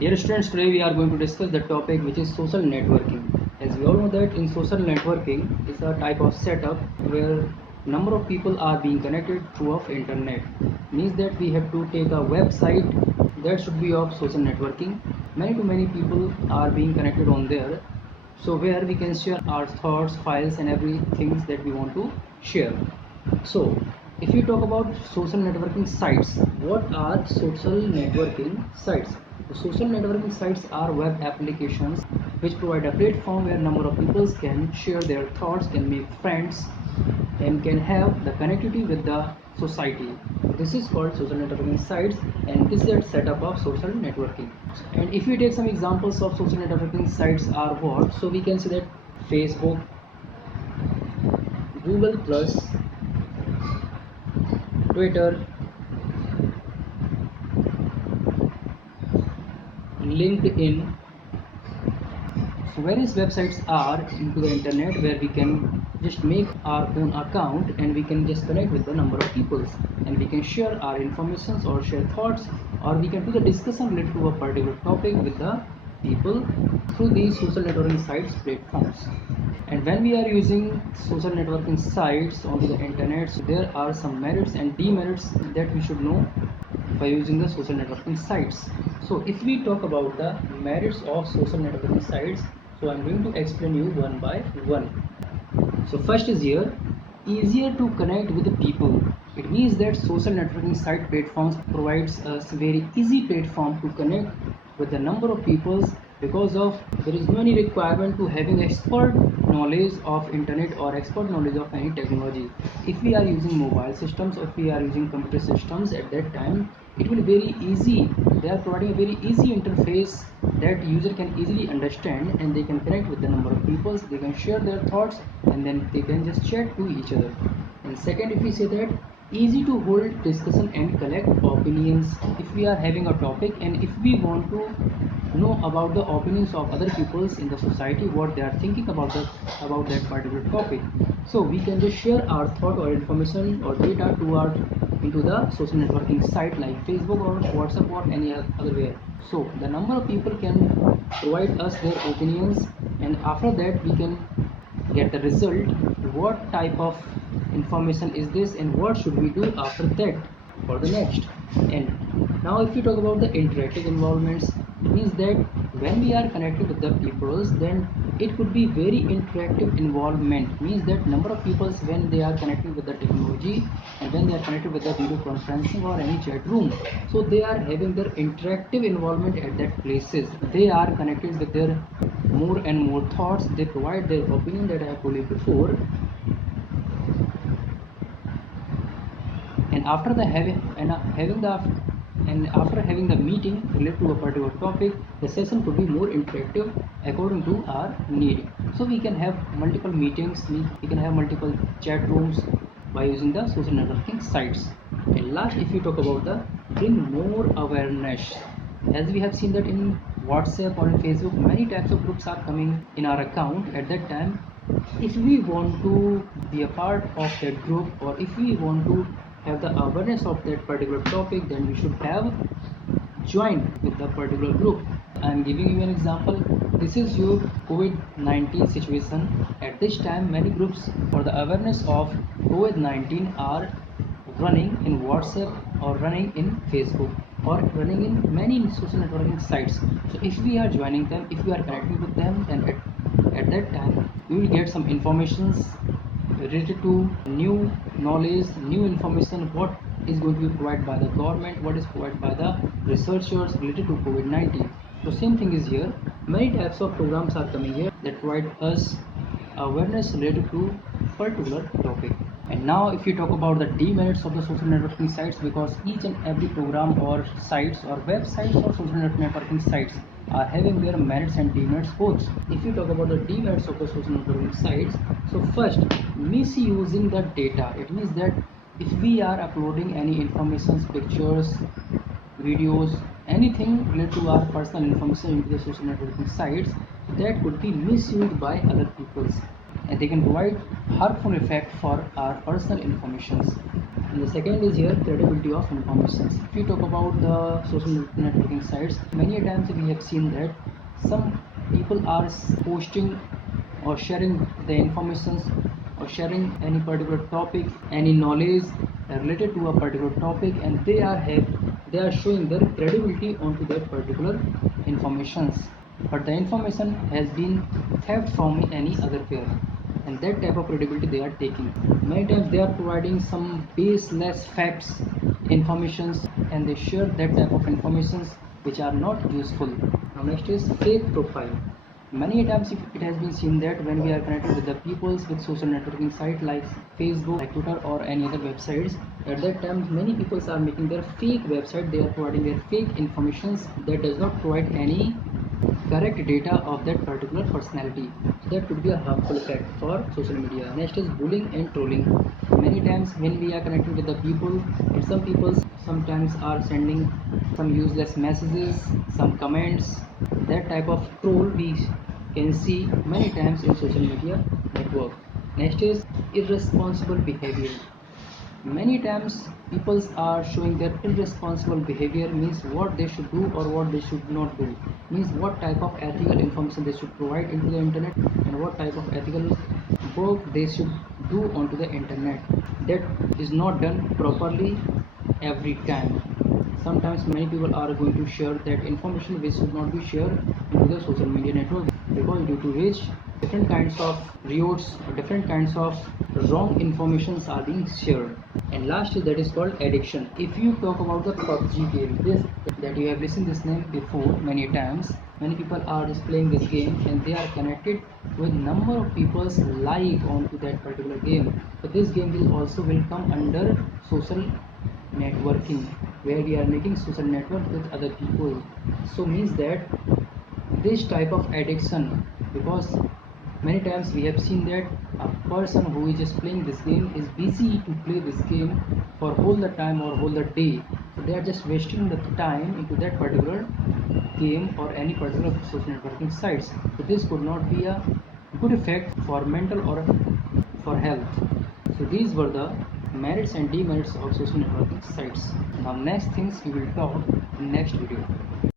Dear students, today we are going to discuss the topic which is social networking. As we all know that in social networking is a type of setup where number of people are being connected through of internet. Means that we have to take a website that should be of social networking. Many people are being connected on there. So where we can share our thoughts, files and everything that we want to share. So, if you talk about social networking sites, what are social networking sites? The social networking sites are web applications which provide a platform where number of people can share their thoughts, can make friends, and can have the connectivity with the society. This is called social networking sites, and this is a setup of social networking. And if we take some examples of social networking sites are what, so we can see that Facebook, Google Plus, Twitter, LinkedIn. So various websites are into the internet where we can just make our own account and we can just connect with the number of people and we can share our informations or share thoughts, or we can do the discussion related to a particular topic with the people through these social networking sites platforms. And when we are using social networking sites on the internet, so there are some merits and demerits that we should know by using the social networking sites. So if we talk about the merits of social networking sites, so I'm going to explain you one by one. So first is here, easier to connect with the people. It means that social networking site platforms provides us very easy platform to connect with the number of people, because of there is no any requirement to having expert knowledge of internet or expert knowledge of any technology. If we are using mobile systems or if we are using computer systems, at that time it will be very easy. They are providing a very easy interface that user can easily understand, and they can connect with the number of people, they can share their thoughts, and then they can just chat to each other. And second, if we say that easy to hold discussion and collect opinions. If we are having a topic and if we want to know about the opinions of other peoples in the society, what they are thinking about that particular topic, so we can just share our thought or information or data to our into the social networking site like Facebook or WhatsApp or any other way. So the number of people can provide us their opinions, and after that we can get the result, what type of information is this and what should we do after that for the next. And now if you talk about the interactive involvements, it means that when we are connected with the peoples, then it could be very interactive involvement. Means that number of peoples, when they are connected with the technology and when they are connected with the video conferencing or any chat room, so they are having their interactive involvement at that places. They are connected with their more and more thoughts, they provide their opinion that I have told you before. And after the after having the meeting related to a particular topic, the session could be more interactive according to our need. So we can have multiple meetings, we can have multiple chat rooms by using the social networking sites. And last, if we talk about the bring more awareness, as we have seen that in WhatsApp or in Facebook, many types of groups are coming in our account. At that time, if we want to be a part of that group, or if we want to have the awareness of that particular topic, then we should have join with the particular group. I am giving you an example. This is your COVID-19 situation. At this time, many groups for the awareness of COVID-19 are running in WhatsApp or running in Facebook or running in many social networking sites. So if we are joining them, if we are connecting with them, then at that time we will get some informations related to new knowledge, new information, what is going to be provided by the government, what is provided by the researchers related to COVID-19. So same thing is here. Many types of programs are coming here that provide us awareness related to particular topic. And now if you talk about the demerits of the social networking sites, because each and every program or sites or websites or social networking sites are having their merits and demerits both. If you talk about the demerits of the social networking sites, so first, misusing the data. It means that if we are uploading any informations, pictures, videos, anything related to our personal information into the social networking sites, that could be misused by other people, and they can provide harmful effect for our personal informations. And the second is here credibility of information. If we talk about the social networking sites, many times we have seen that some people are posting or sharing the informations or sharing any particular topic, any knowledge related to a particular topic, and they are showing their credibility onto that particular informations. But the information has been theft from any other player, and that type of credibility they are taking. Many times they are providing some baseless facts, informations, and they share that type of informations which are not useful. Now next is fake profile. Many times it has been seen that when we are connected with the peoples with social networking site like Facebook, like Twitter or any other websites, at that time many people are making their fake website, they are providing their fake informations that does not provide any correct data of that particular personality. So that could be a harmful effect for social media. Next is bullying and trolling. Many times when we are connecting with the people, and some people sometimes are sending some useless messages, some comments, that type of troll we can see many times in social media network. Next is irresponsible behavior. Many times people are showing their irresponsible behavior, means what they should do or what they should not do, means what type of ethical information they should provide into the internet and what type of ethical work they should do onto the internet. That is not done properly every time. Sometimes many people are going to share that information which should not be shared into the social media network, because due to which different kinds of riots or different kinds of wrong informations are being shared. And last is that is called addiction. If you talk about the PUBG game, this that you have listened this name before many times, many people are just playing this game and they are connected with number of people's like onto that particular game. So this game will come under social networking, where we are making social network with other people. So means that this type of addiction, because many times we have seen that a person who is just playing this game is busy to play this game for whole the time or whole the day, so they are just wasting the time into that particular game or any particular social networking sites. So this could not be a good effect for mental or for health. So these were the merits and demerits of social networking sites. Now next things we will talk in next video.